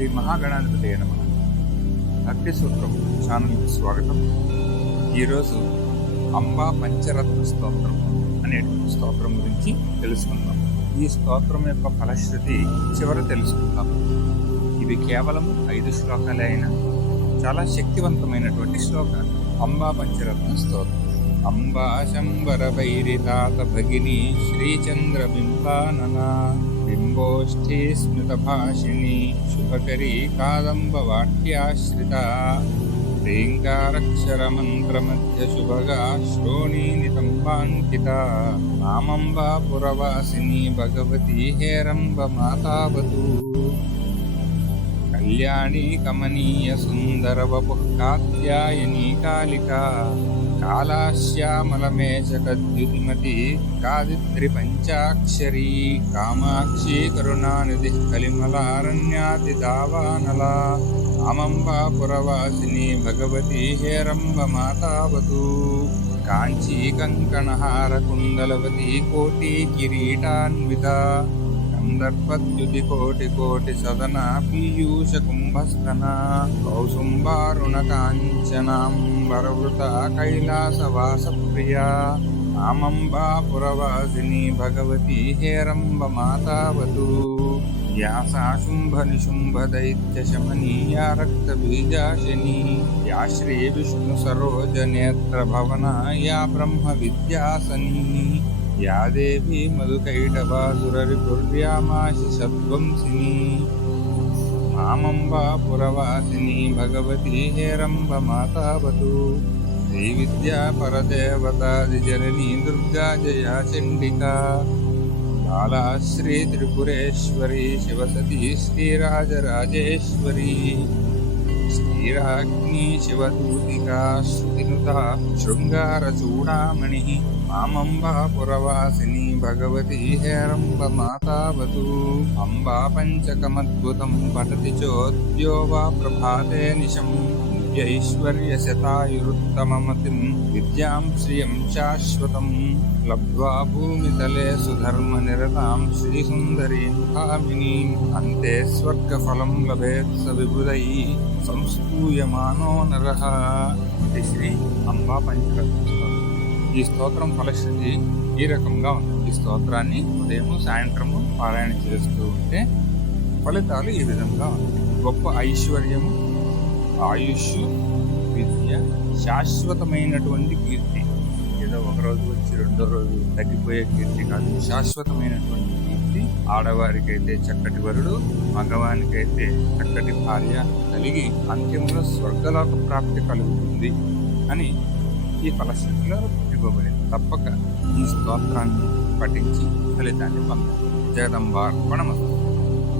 శ్రీ మహాగణాధిపతి నమః. భక్తి సూత్రం ఛానల్కి స్వాగతం. ఈరోజు అంబా పంచరత్న స్తోత్రం అనే స్తోత్రం గురించి తెలుసుకుందాం. ఈ స్తోత్రం యొక్క ఫలశ్రుతి చివర తెలుసుకుందాం. ఇవి కేవలం 5 శ్లోకాలే అయినా చాలా శక్తివంతమైనటువంటి శ్లోకాలు. అంబా పంచరత్న స్తోత్రం. అంబా శంబర భైరితాత భగిని శ్రీచంద్ర బింబాననా బింబోష్ఠీ స్మృత భాషిణి శుభకరీ కాదంబ వాక్యాశ్రిత శ్రీంకారక్షర మంత్ర మధ్య శుభగా శ్రోణీ నితంబాంకిత నామంబా పురవాసిని భగవతి హేరంబ మాతావతు కళ్యాణి కమనీయ సుందర వపుః కాత్యాయని కాళికా కాళాశ్యామలమేషకద్యుతిమతి కాదిత్రి పంచాక్షరీ కామాక్షి కరుణానిధి కలిమలారణ్యాతి దావానలా అమంబా పురవాసిని భగవతి హేరంబ మాతావతు కాంచీ కంకణహార కుండలవతి కోటి కిరీటాన్విత కందర్పద్యుతి కోటి కోటి సదన పీయూష కుంభస్తన కౌసుంబారుణ కాంచనాంబరవృత కైలాసవాస ప్రియా నామంబా పురవాసిని భగవతి హేరంబ మాతావతు యాసా శుంభ నిశుంభ దైత్య శమనీయా రక్త బీజాశని యా శ్రీ విష్ణు సరోజ నేత్ర భవన యా బ్రహ్మ విద్యాసని యా దేవి మధుకైటవాసురరిపుర్యామాశి సద్వంసిని మామంబా పురవాసిని భగవతి హేరంబ మాతావతు శ్రీ విద్యా పరదేవతాది జననీ దుర్గా జయా చండికా బాలా శ్రీ త్రిపురేశ్వరి శివసతి శ్రీరాజరాజేశ్వరి శ్రీరాజ్ఞి శివదూతికా శృతినుత శృంగార చూడామణి మామంబా పురవాసిని భగవతి హేరంబ మాతావతు అంబా పంచకమద్భుతం పఠతి చోద్యో వా ప్రభాతే నిశం నిత్యైశ్వర్య శతాయురుత్తమమతిం విద్యాం శ్రియం శాశ్వతం లబ్ధ్వా భూమితలే సుధర్మ నిరతాం శ్రీసుందరీం భామినీం అంతే స్వర్గఫలం లభేత్ స విబుధై సంస్తూయమానో నరః. ఇది శ్రీ అంబా పంచరత్న స్తోత్రం. ఈ స్తోత్రం ఫలశ్రుతి ఈ రకంగా ఉంది. ఈ స్తోత్రాన్ని ఉదయం సాయంత్రము పారాయణ చేస్తూ ఉంటే ఫలితాలు ఈ విధంగా ఉంటాయి. గొప్ప ఐశ్వర్యము, ఆయుష్, విద్య, శాశ్వతమైనటువంటి కీర్తి. ఏదో ఒక రోజు వచ్చి రెండో రోజు తగ్గిపోయే కీర్తి కాదు, శాశ్వతమైనటువంటి కీర్తి. ఆడవారికైతే చక్కటి వరుడు, మగవానికైతే చక్కటి భార్య కలిగి అంత్యంలో స్వర్గలోక ప్రాప్తి కలుగుతుంది అని ఈ ఫలశ్రుతిలో ఇవ్వబడింది. తప్పక ఈ స్తోత్రాన్ని పఠించి ఫలితాన్ని పొందాలి. జగదంబార్పణమస్తు.